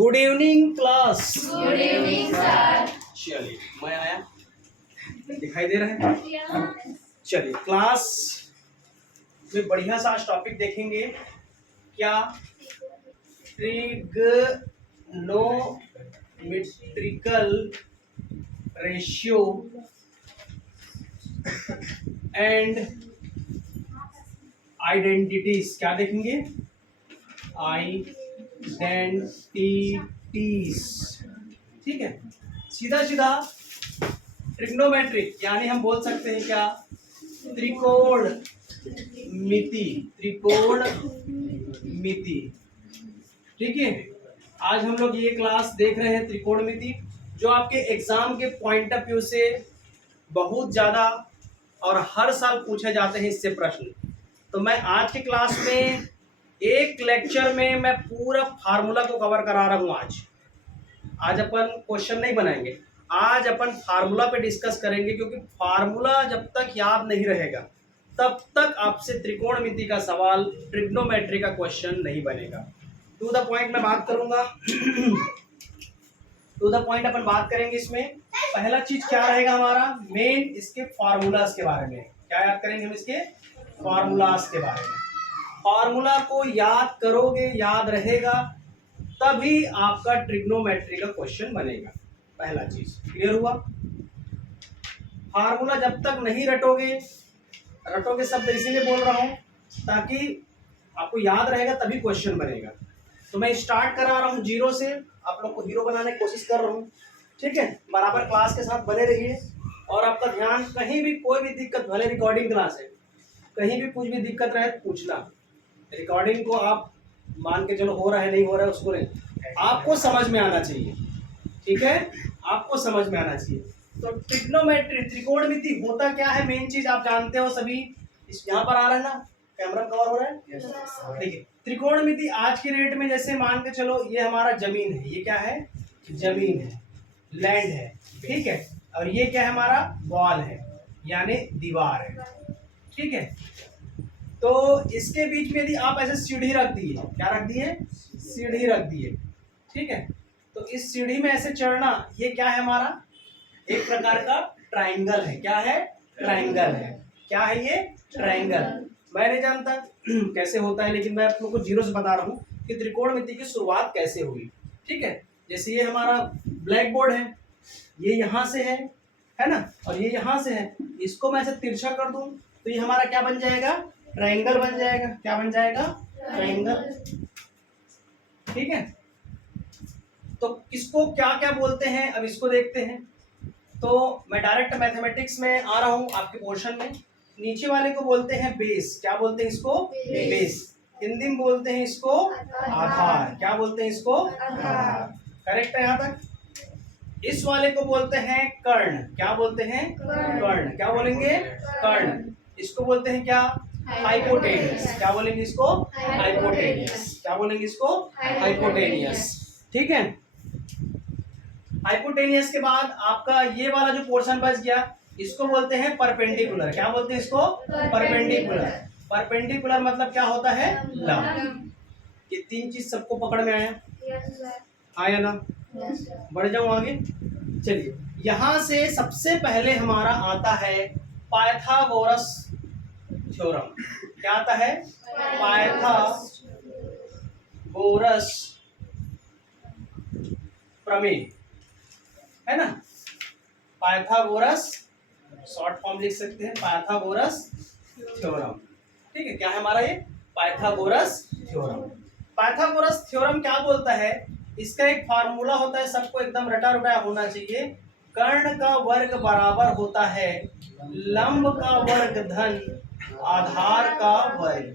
Good evening class. Good evening sir. चलिए मैं आया, दिखाई दे रहा है? चलिए क्लास में बढ़िया सा आज टॉपिक देखेंगे, क्या ट्रिग्नोमेट्रिकल रेशियो एंड आइडेंटिटीज। क्या देखेंगे? आइडेंटिटीज। ठीक है, सीधा सीधा ट्रिग्नोमेट्रिक यानी हम बोल सकते हैं क्या? त्रिकोण मिति। त्रिकोण मिति। ठीक है, आज हम लोग ये क्लास देख रहे हैं त्रिकोण मिति, जो आपके एग्जाम के पॉइंट ऑफ व्यू से बहुत ज्यादा और हर साल पूछे जाते हैं इससे प्रश्न। तो मैं आज की क्लास में एक लेक्चर में मैं पूरा फार्मूला को कवर करा रहा हूं। आज अपन क्वेश्चन नहीं बनाएंगे, आज अपन फार्मूला पे डिस्कस करेंगे, क्योंकि फार्मूला जब तक याद नहीं रहेगा तब तक आपसे त्रिकोणमिति का सवाल, ट्रिग्नोमेट्री का क्वेश्चन नहीं बनेगा। टू द पॉइंट मैं बात करूंगा। टू द पॉइंट अपन बात करेंगे। इसमें पहला चीज क्या रहेगा हमारा? मेन इसके फार्मूलाज के बारे में। क्या याद करेंगे हम? इसके फार्मूलाज के बारे में। फार्मूला को याद करोगे, याद रहेगा, तभी आपका ट्रिग्नोमेट्री का क्वेश्चन बनेगा। पहला चीज क्लियर हुआ? फार्मूला जब तक नहीं रटोगे शब्द इसीलिए बोल रहा हूं ताकि आपको याद रहेगा तभी क्वेश्चन बनेगा। तो मैं स्टार्ट करा रहा हूं जीरो से, आप लोग को हीरो बनाने की कोशिश कर रहा हूं। ठीक है, बराबर क्लास के साथ बने रहिए और आपका ध्यान कहीं भी कोई भी दिक्कत, भले रिकॉर्डिंग क्लास है, कहीं भी कुछ भी दिक्कत रहे पूछना। रिकॉर्डिंग को आप मान के चलो, हो रहा है नहीं हो रहा है उसको नहीं, आपको समझ में आना चाहिए। ठीक है, आपको समझ में आना चाहिए। तो ट्रिग्नोमेट्री, त्रिकोणमिति होता क्या है? मेन चीज आप जानते हो सभी। इस यहाँ पर आ रहा है ना, कैमरा कवर हो रहा है? देखिए त्रिकोणमिति आज की डेट में, जैसे मान के चलो ये हमारा जमीन है, ये क्या है? जमीन है, लैंड है। ठीक है, और ये क्या है? हमारा वॉल है, यानी दीवार है। ठीक है, तो इसके बीच में यदि आप ऐसे सीढ़ी रख दिए, क्या रख दिए? सीढ़ी रख दिए। ठीक है, तो इस सीढ़ी में ऐसे चढ़ना, ये क्या है? हमारा एक प्रकार का ट्राइंगल है। क्या है? ट्राइंगल है। क्या है ये? ट्राइंगल। मैं नहीं जानता कैसे होता है, लेकिन मैं आप लोग को जीरो से बता रहा हूँ कि त्रिकोणमिति की शुरुआत कैसे हुई। ठीक है, जैसे ये हमारा ब्लैक बोर्ड है, ये यहाँ से है ना, और ये यहाँ से है। इसको मैं ऐसे तिरछा कर दूं तो ये हमारा क्या बन जाएगा? ट्रायंगल बन जाएगा। क्या बन जाएगा? ट्रायंगल। ठीक है, तो किसको क्या क्या बोलते हैं अब इसको देखते हैं। तो मैं डायरेक्ट मैथमेटिक्स में आ रहा हूं आपके पोर्शन में। नीचे वाले को बोलते हैं बेस। क्या बोलते हैं इसको? बेस। हिंदी में बोलते हैं इसको आधार। क्या बोलते हैं इसको? आधार। करेक्ट है यहाँ तक? इस वाले को बोलते हैं कर्ण। क्या बोलते हैं? कर्ण। क्या बोलेंगे? कर्ण। इसको बोलते हैं क्या? हाइपोटेनियस। क्या बोलेंगे इसको? हाइपोटेनियस। क्या बोलेंगे इसको? हाइपोटेनियस। ठीक है, हाइपोटेनियस के बाद आपका ये वाला जो पोर्शन बच गया, इसको बोलते हैं परपेंडिकुलर। क्या बोलते हैं इसको? परपेंडिकुलर। परपेंडिकुलर मतलब क्या होता है? लंब। ये तीन चीज सबको पकड़ में आया? आया ना? बढ़ जाऊं आगे। चलिए, यहां से सबसे पहले हमारा आता है पाइथागोरस थ्योरम। क्या आता है? पाइथागोरस प्रमेय, है ना? पाइथागोरस, शॉर्ट फॉर्म लिख सकते हैं पाइथागोरस थ्योरम। ठीक है, क्या है हमारा ये? Pythagoras theorem. पाइथागोरस थ्योरम क्या बोलता है? इसका एक फार्मूला होता है, सबको एकदम रटा रुटाया होना चाहिए। कर्ण का वर्ग बराबर होता है लंब का वर्ग धन आधार का वर्ग।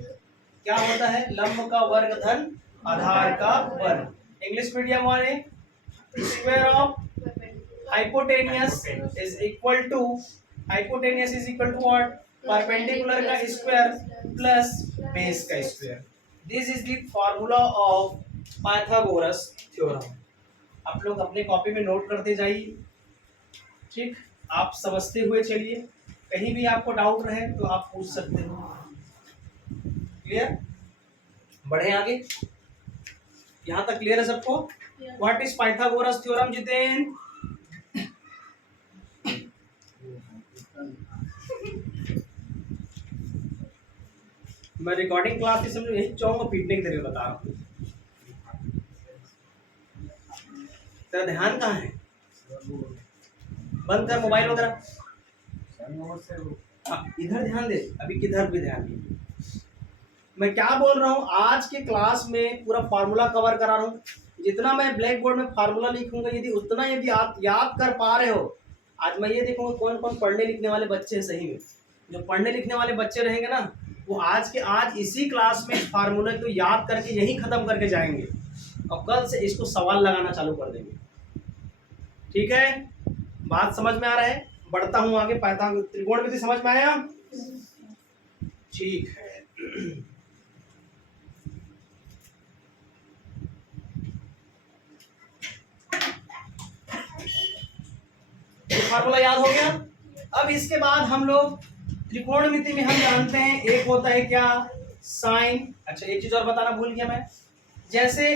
क्या होता है? लंब का वर्ग धन आधार का वर्ग। इंग्लिश मीडियम वाले, square of hypotenuse is equal to what? Perpendicular का स्क्वायर प्लस बेस का square. This is the formula of Pythagoras theorem. आप लोग अपने कॉपी में नोट करते जाइए। ठीक, आप समझते हुए चलिए, कहीं भी आपको डाउट रहे तो आप पूछ सकते हो। क्लियर? बढ़े आगे। यहाँ तक क्लियर है सबको? What is Pythagoras theorem Jiten? मैं रिकॉर्डिंग क्लास की समझ यही चाहूंगा, पीटने के तरीके बता रहा हूँ। तेरा ध्यान कहाँ है? बंद कर मोबाइल वगैरह। इधर ध्यान दे, अभी किधर भी ध्यान दे। मैं क्या बोल रहा हूँ, आज के क्लास में पूरा फार्मूला कवर करा रहा हूँ। जितना मैं ब्लैक बोर्ड में फार्मूला लिखूंगा, यदि आप याद कर पा रहे हो, आज मैं ये देखूंगा कौन कौन पढ़ने लिखने वाले बच्चे हैं। सही में जो पढ़ने लिखने वाले बच्चे रहेंगे ना, वो आज इसी क्लास में फार्मूला को याद करके यही खत्म करके जाएंगे और कल से इसको सवाल लगाना चालू कर देंगे। ठीक है, बात समझ में आ रहा है? बढ़ता हूँ आगे। त्रिकोणमिति समझ में आया? ठीक है। फार्मूला याद हो गया। अब इसके बाद हम लोग त्रिकोणमिति में हम जानते हैं एक होता है क्या, साइन। अच्छा एक चीज और बताना भूल गया मैं, जैसे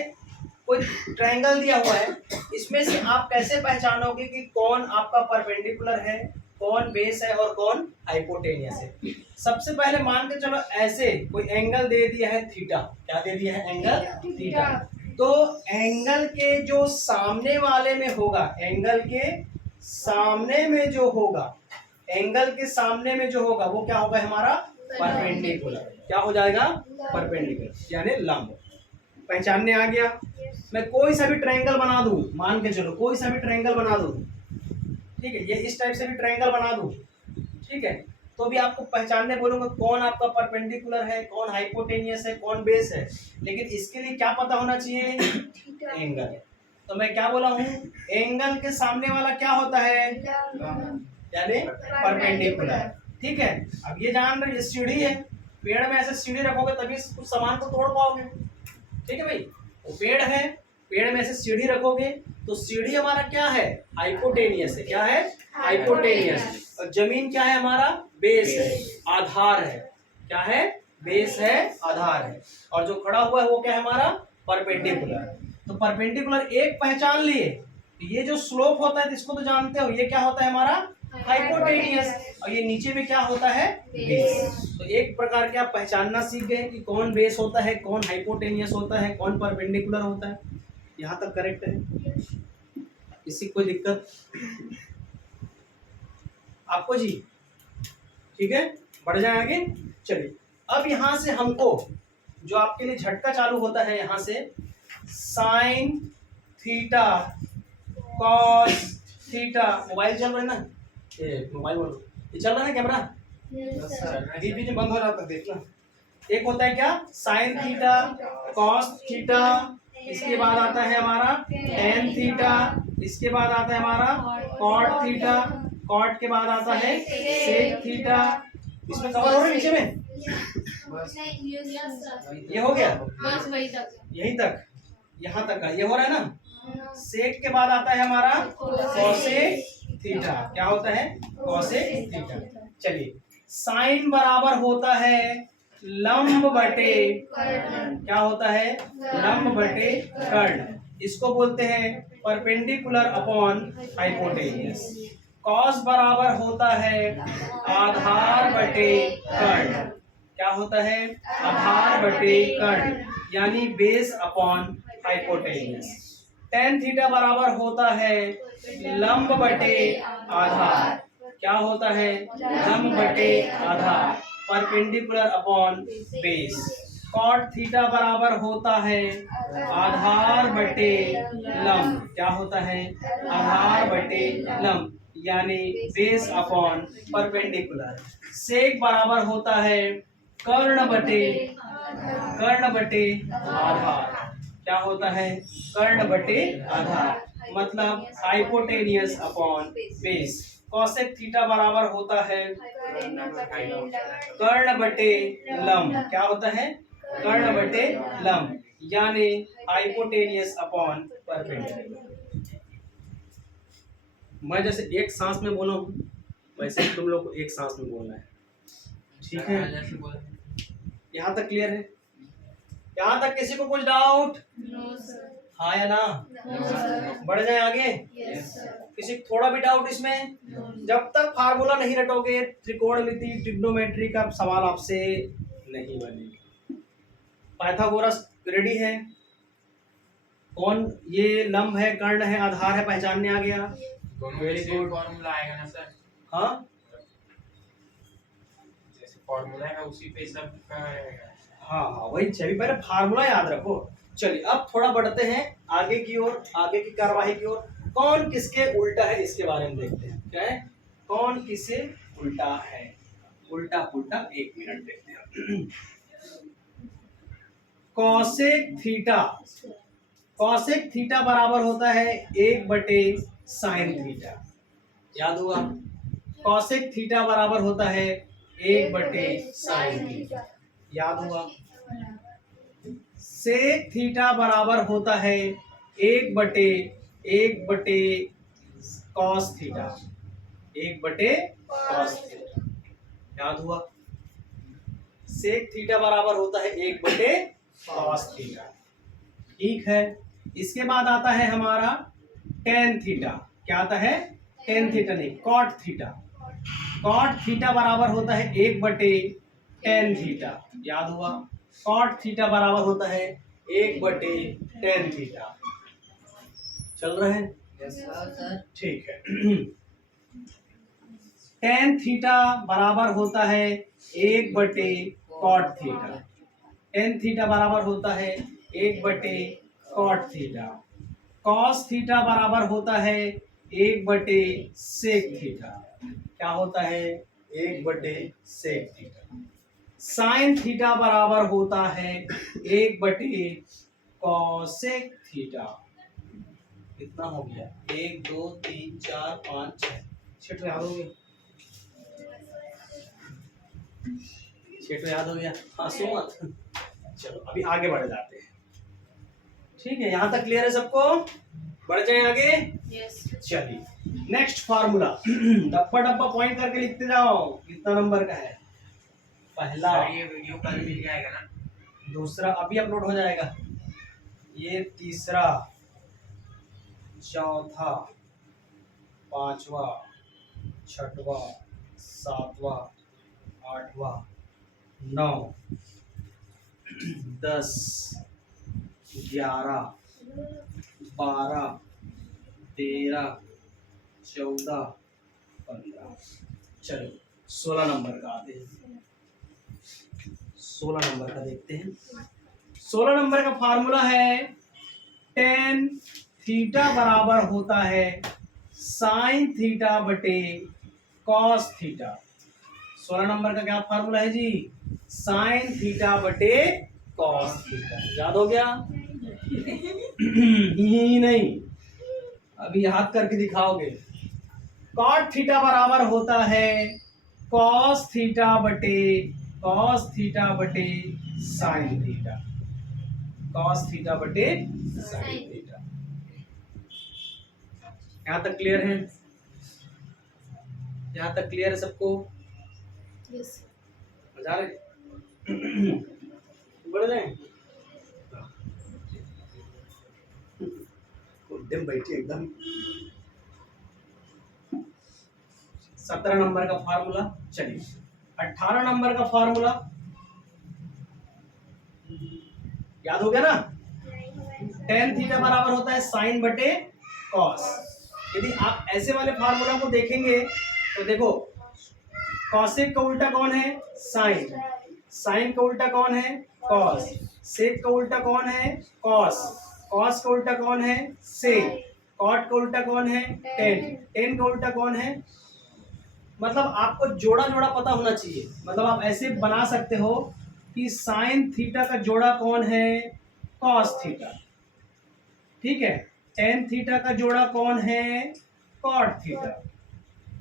कोई ट्रायंगल दिया हुआ है, इसमें से आप कैसे पहचानोगे कि कौन आपका परपेंडिकुलर है, कौन बेस है और कौन हाइपोटेनियस है? सबसे पहले मान के चलो ऐसे कोई एंगल दे दिया है थीटा। क्या दे दिया है? Angle theta. तो एंगल के जो सामने वाले में होगा, एंगल के सामने में जो होगा, एंगल के सामने में जो होगा वो क्या होगा? हमारा परपेंडिकुलर। क्या हो जाएगा? परपेंडिकुलर यानी लंब। पहचानने आ गया? मैं कोई सा भी ट्रायंगल बना दूं, मान के चलो कोई सा भी ट्रायंगल बना दूं, ठीक है, ये इस टाइप से भी ट्रायंगल बना दूं, ठीक है, तो भी आपको पहचानने बोलूंगा कौन आपका परपेंडिकुलर है, कौन हाइपोटेनियस है, कौन बेस है। लेकिन इसके लिए क्या पता होना चाहिए? एंगल। तो मैं क्या बोला हूँ, एंगल के सामने वाला क्या होता है? यानी परपेंडिकुलर। ठीक है, अब ये जान रहे, ये सीढ़ी है, पेड़ में ऐसे सीढ़ी रखोगे तभी कुछ सामान को तोड़ पाओगे। ठीक है भाई, वो पेड़ है, पेड़ में ऐसे सीढ़ी रखोगे तो सीढ़ी हमारा क्या है? हाइपोटेनियस है। क्या है? हाइपोटेनियस। और जमीन क्या है? हमारा बेस है, आधार है। क्या है? बेस है, आधार है। और जो खड़ा हुआ है वो क्या है? हमारा परपेंडिकुलर। तो परपेंडिकुलर एक पहचान लिए, ये जो स्लोप होता है इसको तो जानते हो, ये क्या होता है? हमारा हाइपोटेनियस। और ये नीचे में क्या होता है? बेस। तो एक प्रकार के आप पहचानना सीख गए कि कौन बेस होता है, कौन हाइपोटेनियस होता है, कौन परपेंडिकुलर होता है। यहाँ तक करेक्ट है? किसी कोई दिक्कत आपको जी? ठीक है, बढ़ जाए आगे। चलिए, अब यहाँ से हमको जो आपके लिए झटका चालू होता है, यहाँ से sine theta cos theta. Mobile चल रहा है ना? मोबाइल बोलो, ये चल रहा है कैमरा? बीच बीच में बंद हो रहा था, देखना। एक होता है क्या? साइन थीटा कॉस थीटा, इसके बाद आता है हमारा टेन थीटा, इसके बाद आता है हमारा कॉट थीटा, कॉट के बाद आता है सेक थीटा। इसमें कवर हो रहा है नीचे में? ये हो गया बस वही तक, यहीं तक, यहाँ तक का ये हो रहा है ना? सेक के बाद आता है हमारा कोसेक थीटा। क्या होता है? Cosec theta. चलिए, साइन बराबर होता है लंब बटे, क्या होता है? लंब बटे कर्ण। इसको बोलते हैं परपेंडिकुलर अपॉन हाइपोटेनियस। कॉस बराबर होता है आधार बटे कर्ण। क्या होता है? आधार बटे कर्ण, यानी base upon hypotenuse. Tan theta बराबर होता है लंब बटे आधार। क्या होता है? लंब बटे आधार, perpendicular upon base. Cot theta बराबर होता है आधार बटे लंब। क्या होता है? आधार बटे लंब, यानी बेस अपॉन परपेंडिकुलर। सेक बराबर होता है कर्ण बटे आधार। क्या होता है? कर्ण बटे आधार, मतलब hypotenuse upon base. Cosec theta बराबर होता है कर्ण बटे लंब। क्या होता है? कर्ण बटे लंब, यानी हाइपोटेनियस अपॉन परपेंडिकुलर। मैं जैसे एक सांस में बोला हूँ, वैसे ही तुम लोग को एक सांस में बोलना है। ठीक है, यहाँ तक क्लियर है? यहाँ तक किसी को कुछ डाउट? No, sir. हाँ या ना? No, sir. बढ़ जाए आगे? Yes, sir. किसी को थोड़ा भी डाउट इसमें? No. जब तक फार्मूला नहीं रटोगे त्रिकोणमिति ट्रिग्नोमेट्री का सवाल आपसे नहीं बनेगा। पाइथागोरस रेडी है? कौन ये लंब है, कर्ण है, आधार है, पहचानने आ गया? दोनों Very में सेम good. फॉर्मूला आएगा ना सर? हाँ जैसे फॉर्मूला है उसी पे सब का रहेगा। हाँ हाँ वही चाहिए, पहले फार्मूला याद रखो। चलिए अब थोड़ा बढ़ते हैं आगे की ओर, आगे की कार्यवाही की ओर। कौन किसके उल्टा है इसके बारे में देखते हैं। क्या है? कौन किसे उल्टा है? उल्टा पुल्टा 1 मिनट देखते हैं। कॉसेक थीटा, कॉसेक थीटा बराबर होता है 1/sin थीटा। याद हुआ? कॉसेक थीटा बराबर होता है 1/sin थीटा। याद हुआ? सेक थीटा बराबर होता है 1/cos थीटा। 1/cos theta. याद हुआ? सेक थीटा बराबर होता है 1/cos थीटा। ठीक है, इसके बाद आता है हमारा टेन थीटा। क्या आता है? टेन थीटा नहीं, कॉट थीटा। कॉट थीटा बराबर होता है 1/tan थीटा। याद हुआ? कॉट थीटा बराबर होता है 1/tan थीटा। चल रहे हैं? Yes, sir. ठीक है। tan थीटा बराबर होता है 1/cot थीटा। tan थीटा बराबर होता है 1/cot थीटा। cos थीटा बराबर होता है 1/sec थीटा। क्या होता है? 1/sec theta. साइन थीटा बराबर होता है 1/cosec थीटा। कितना हो गया? 1 2 3 4 5 6 याद हो गया? 6 याद हो गया? हंसो मत। चलो अभी आगे बढ़ जाते हैं। ठीक है, यहाँ तक क्लियर है सबको? बढ़ जाए आगे। Yes. चलिए नेक्स्ट फार्मूला। डब्बा डब्बा पॉइंट करके लिखते जाओ कितना नंबर का है। पहला, सर ये वीडियो कल मिल जाएगा ना? दूसरा अभी अपलोड हो जाएगा, ये तीसरा, चौथा, पांचवा, छठवा, सातवा, आठवा, 9, 10, 11, 12, 13, 14, 15। चलो 16 नंबर का आते हैं। 16 नंबर का देखते हैं। 16 नंबर का फार्मूला है tan थीटा बराबर होता है sin theta cos theta. 16 number का क्या फार्मूला है जी? sin theta cos theta. याद हो गया? ही नहीं, अभी याद करके दिखाओगे। cot थीटा बराबर होता है cos theta sin theta. cos theta sin theta. यहाँ तक क्लियर है? यहाँ तक क्लियर है सबको? Yes. मजा आ रहे? बढ़ जाए? उद्यम बैठी एकदम। 17 नंबर का फार्मूला। चलिए 18 नंबर का फार्मूला याद हो गया ना? tan थीटा बराबर होता है sin cos। यदि आप ऐसे वाले फार्मूला को देखेंगे तो देखो, cosec का उल्टा कौन है? sin। sin का उल्टा कौन है? cos। sec का उल्टा कौन है? cos। cos का उल्टा कौन है? sec। cot का उल्टा कौन है? tan। tan का उल्टा कौन है? मतलब आपको जोड़ा जोड़ा पता होना चाहिए। मतलब आप ऐसे बना सकते हो कि साइन थीटा का जोड़ा कौन है? Cos theta. ठीक है, टेन थीटा का जोड़ा कौन है? Cot theta.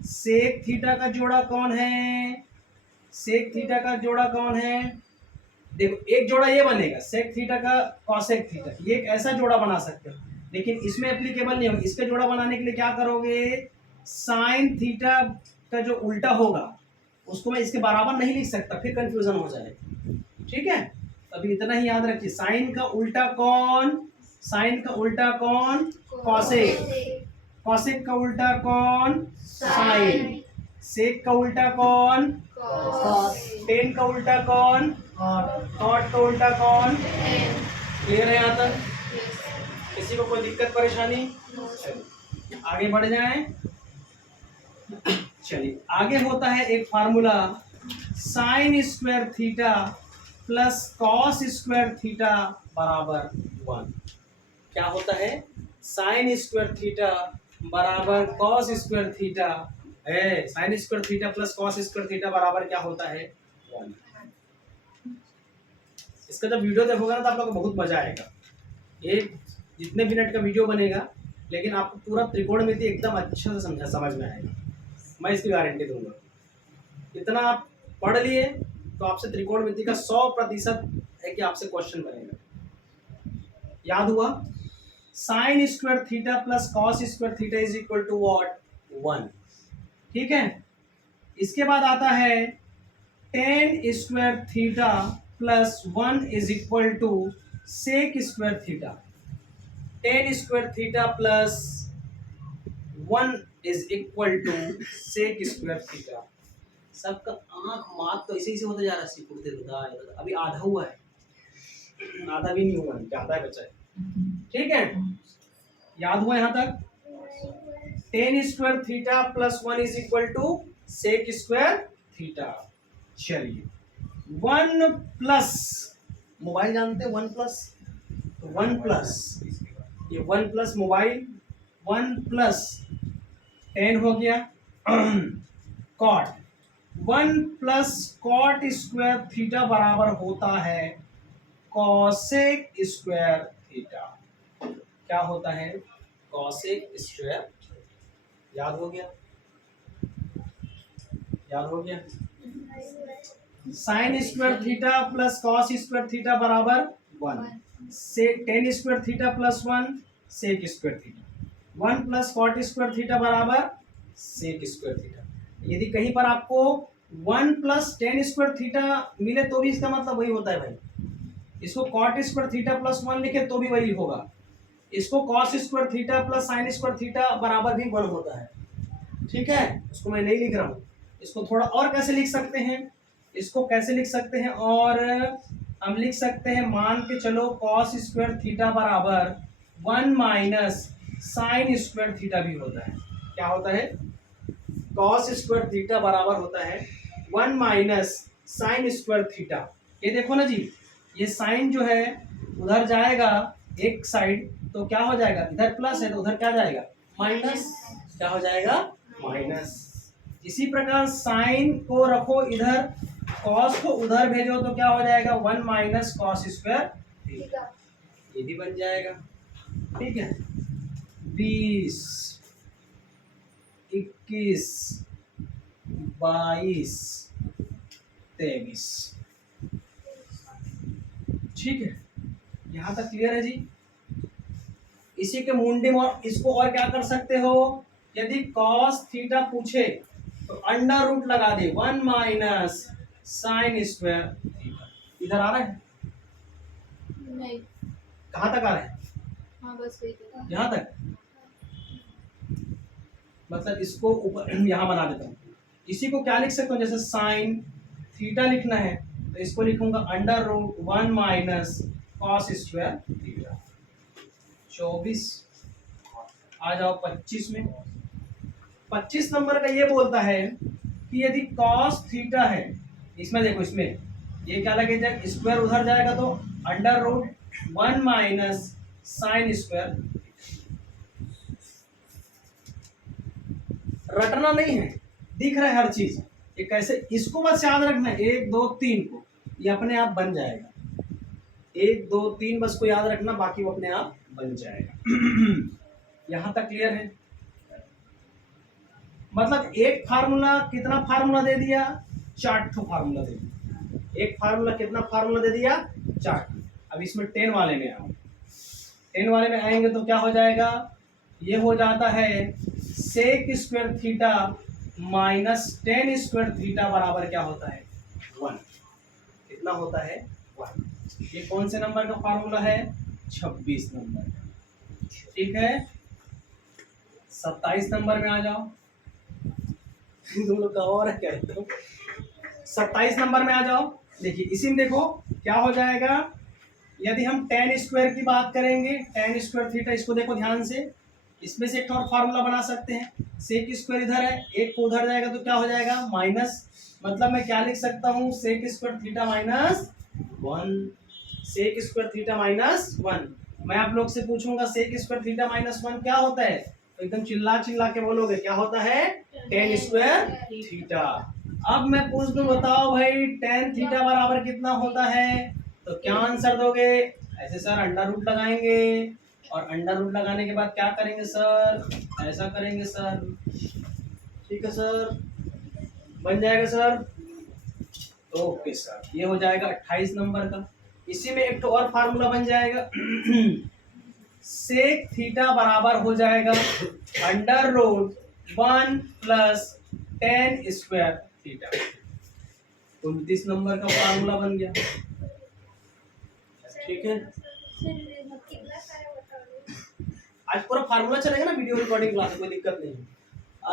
सेक थीटा का जोड़ा कौन है? सेक थीटा का जोड़ा कौन है? देखो एक जोड़ा ये बनेगा सेक थीटा का कॉसेक थीटा, ये एक ऐसा जोड़ा बना सकते हो, लेकिन इसमें एप्लीकेबल नहीं होगा। इसका जोड़ा बनाने के लिए क्या करोगे? साइन थीटा का जो उल्टा होगा उसको मैं इसके बराबर नहीं लिख सकता, फिर कंफ्यूजन हो जाएगा। ठीक है, अभी इतना ही याद रखिए, साइन का उल्टा कौन, साइन का उल्टा कौन, कॉसेक, कॉसेक का उल्टा कौन, साइन, सेक का उल्टा कौन, टेन का उल्टा कौन, कॉट का उल्टा कौन। क्लियर है यहाँ तक? किसी को कोई दिक्कत परेशानी? चलिए आगे बढ़ जाएं। चलिए आगे होता है एक formula, sign square theta plus cos square theta बराबर 1। क्या होता है? साइन स्क्वायर थीटा बराबर कॉस स्क्वायर थीटा है, sign square theta plus cos square theta बराबर क्या होता है? 1। इसका जब वीडियो देखोगे ना तो आप लोग को बहुत मजा आएगा। ये जितने मिनट का वीडियो बनेगा, लेकिन आपको पूरा त्रिकोणमिति एकदम अच्छे से समझ में आएगा, मैं इसकी गारंटी दूंगा। इतना आप पढ़ लिए तो आपसे त्रिकोणमिति का 100% है कि आपसे क्वेश्चन बनेगा। याद हुआ? Sine square theta plus cos square theta is equal to what? 1। ठीक है। इसके बाद आता है tan square theta plus 1 is equal to sec square theta. Tan square theta plus 1 is equal to sec square theta. सबका आंख मात तो ऐसे होता जा रहा है, सिकुड़ते रहता। अभी आधा हुआ है, आधा भी नहीं हुआ, ज्यादा है बच्चा। ठीक है, याद हुआ यहाँ तक? Tan square theta plus 1 is equal to sec square theta. चलिए 1 प्लस, मोबाइल जानते हैं 1 प्लस, तो 1 प्लस ये 1 प्लस मोबाइल, 1 प्लस 10 हो गया cot. 1 plus cot square theta बराबर होता है कॉसेक स्क्वायर थीटा। क्या होता है? Cosec square. याद हो गया? याद हो गया? Sine square theta plus cos square theta बराबर 1। से tan square theta plus 1 sec square theta. 1 plus cot square theta बराबर सेक स्क्वायर थीटा। यदि कहीं पर आपको 1 प्लस टेन स्क्वायर थीटा मिले तो भी इसका मतलब वही होता है भाई। इसको कॉट स्क्वायर थीटा प्लस 1 लिखे तो भी वही होगा। इसको cos square theta plus sign square theta बराबर भी 1 होता है। ठीक है, उसको मैं नहीं लिख रहा हूँ। इसको थोड़ा और कैसे लिख सकते हैं? इसको कैसे लिख सकते हैं? और हम लिख सकते हैं, मान के चलो कॉस स्क्वायर थीटा बराबर 1 माइनस साइन स्क्वायर थीटा भी होता है। क्या होता है? कॉस स्क्वायर थीटा बराबर होता है 1 माइनस साइन स्क्वायर थीटा। ये देखो ना जी, ये साइन जो है उधर जाएगा एक साइड, तो क्या हो जाएगा? इधर प्लस है तो उधर क्या जाएगा? माइनस। क्या हो जाएगा? माइनस। इसी प्रकार साइन को रखो इधर, कॉस को उधर भेजो तो क्या हो जाएगा? 1 माइनस कॉस स्क्वायर थीटा। ये भी बन जाएगा। ठीक है, 20, 21, 22, 23। ठीक है, यहाँ तक क्लियर है जी? इसी के मुंडे में इसको और क्या कर सकते हो? यदि कॉस थीटा पूछे तो अंडर रूट लगा दे 1 माइनस साइन स्क्वायर थीटा। इधर आ रहा है? नहीं। कहाँ तक आ रहा है? हाँ बस वही था। यहाँ तक। मतलब इसको ऊपर यहाँ बना देता हूँ। इसी को क्या लिख सकता हूँ? जैसे साइन थीटा लिखना है तो इसको लिखूंगा under root 1 minus cos square theta. 24। आ जाओ 25 में। 25 नंबर का ये बोलता है कि यदि कॉस थीटा है, इसमें देखो, इसमें ये क्या लगेगा? स्क्वायर उधर जाएगा तो under root 1 minus sine square. रटना नहीं है, दिख रहा है हर चीज। ये कैसे, इसको बस याद रखना है 1 2 3 को, ये अपने आप बन जाएगा। 1 2 3 बस को याद रखना, बाकी वो अपने आप बन जाएगा। यहां तक क्लियर है? मतलब एक फार्मूला कितना फार्मूला दे दिया? 4 फार्मूला दे दिया। एक फार्मूला कितना फार्मूला दे दिया? 4। अब इसमें 10 वाले में आओ। 10 वाले में आएंगे तो क्या हो जाएगा? ये हो जाता है sec square theta minus tan square theta बराबर क्या होता है? 1। कितना होता है? 1। ये कौन से नंबर का फार्मूला है? 26 नंबर का। ठीक है, 27 नंबर में आ जाओ। तुम लोग का और क्या रहते हो? 27 नंबर में आ जाओ। देखिए इसी में देखो क्या हो जाएगा, यदि हम tan स्क्वायर की बात करेंगे, tan स्क्वायर थीटा, इसको देखो ध्यान से, इसमें से एक और फार्मूला बना सकते हैं। सेक स्क्वायर इधर है, एक को उधर जाएगा तो क्या हो जाएगा? माइनस, मतलब मैं क्या लिख सकता हूँ? Sec square theta minus 1। Sec square theta minus 1। मैं आप लोग से पूछूंगा सेक स्क्वायर थीटा माइनस 1 क्या होता है, तो एकदम चिल्ला चिल्ला के बोलोगे क्या होता है? tan square theta. अब मैं पूछ दूं बताओ भाई tan थीटा बराबर कितना होता है, तो क्या आंसर दोगे? ऐसे सर अंडर रूट लगाएंगे, और अंडर रूट लगाने के बाद क्या करेंगे सर? ऐसा करेंगे सर। ठीक है सर, बन जाएगा सर। ओके सर, ये हो जाएगा 28 नंबर का। इसी में एक तो और फार्मूला बन जाएगा सेक थीटा बराबर हो जाएगा under root 1 plus tan square theta. 29 number का फार्मूला बन गया। ठीक है, आज पूरा फार्मूला चलेगा ना वीडियो रिकॉर्डिंग क्लास, कोई दिक्कत नहीं।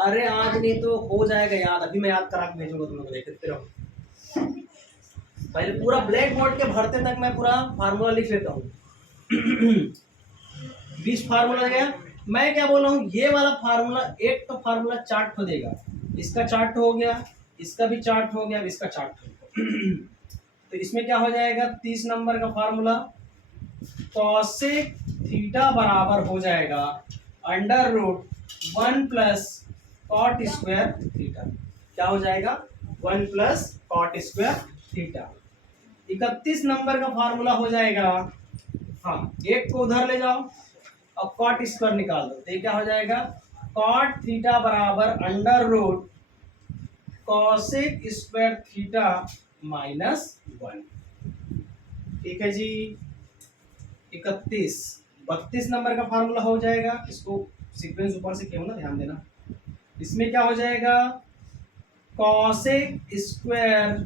अरे आज नहीं तो हो जाएगा याद, अभी मैं याद करा के भेजूंगा तुम लोग, देखते रहो। पहले पूरा ब्लैक बोर्ड के भरते तक मैं पूरा फार्मूला लिख लेता हूँ। 20 फार्मूला गया। मैं क्या बोल रहा हूँ, ये वाला फार्मूला, एक तो फार्मूला चार्ट हो देगा, इसका चार्ट हो गया, इसका भी चार्ट हो गया, इसका चार्ट हो गया। तो इसमें क्या हो जाएगा? 30 नंबर का फार्मूला कॉसेक थीटा बराबर हो जाएगा under root 1 plus cot square theta. क्या हो जाएगा? 1 plus cot square theta. 31 number का फार्मूला हो जाएगा, हाँ एक को उधर ले जाओ और कॉट स्क्वायर निकाल दो, तो ये क्या हो जाएगा? कॉट थीटा बराबर under root cosec square theta minus 1। ठीक है जी। 31। 32 नंबर का फार्मूला हो जाएगा, इसको सीक्वेंस ऊपर से क्यों ना ध्यान देना। इसमें क्या हो जाएगा? Cosec square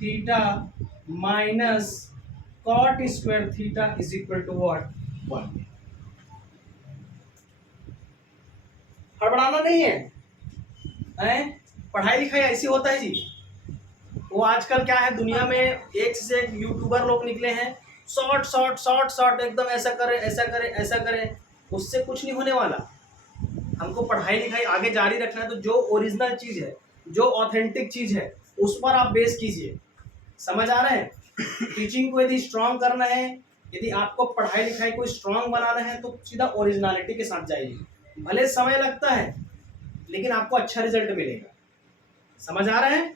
theta minus cot square theta is equal to what? 1। हड़बड़ाना नहीं है, हैं? पढ़ाई लिखाई ऐसी होता है जी। वो आजकल क्या है दुनिया में, एक से एक यूट्यूबर लोग निकले हैं, शॉर्ट शॉर्ट शॉर्ट शॉर्ट एकदम ऐसा करे ऐसा करे ऐसा करे, उससे कुछ नहीं होने वाला। हमको पढ़ाई लिखाई आगे जारी रखना है, तो जो ओरिजिनल चीज़ है, जो ऑथेंटिक चीज़ है, उस पर आप बेस कीजिए। समझ आ रहा है? टीचिंग को यदि स्ट्रांग करना है, यदि आपको पढ़ाई लिखाई को स्ट्रांग बनाना है, तो सीधा ओरिजिनलिटी के साथ जाइए। भले समय लगता है लेकिन आपको अच्छा रिजल्ट मिलेगा। समझ आ रहा है?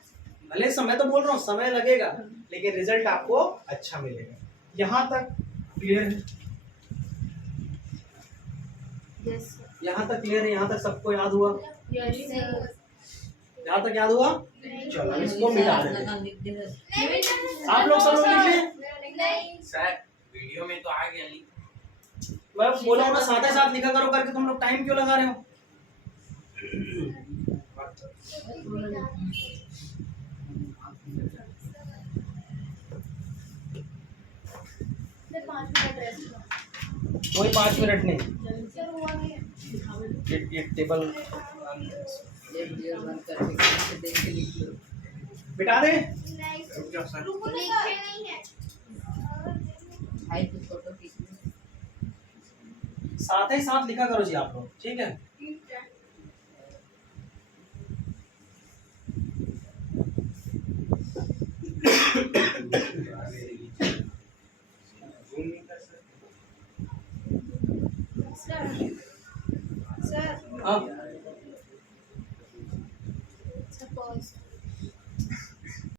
भले समय तो बोल रहा हूँ, समय लगेगा लेकिन रिजल्ट आपको अच्छा मिलेगा। यहाँ तक क्लियर है? Yes sir. यहाँ तक क्लियर है? यहाँ तक सबको याद हुआ? Yes sir. यहाँ तक याद हुआ? चलो इसको मिटा देते हैं। आप लोग सब लोग लिखे? सर वीडियो में तो आ गया, लिख मैं बोला हूँ ना साथ ही साथ लिखा करो करके, तुम लोग टाइम क्यों लगा रहे हो? कोई 5 मिनट नहीं। ये टेबल मिटा दे। रुक जाओ सर। साथ ही साथ लिखा करो जी आप लोग, ठीक है? सर अब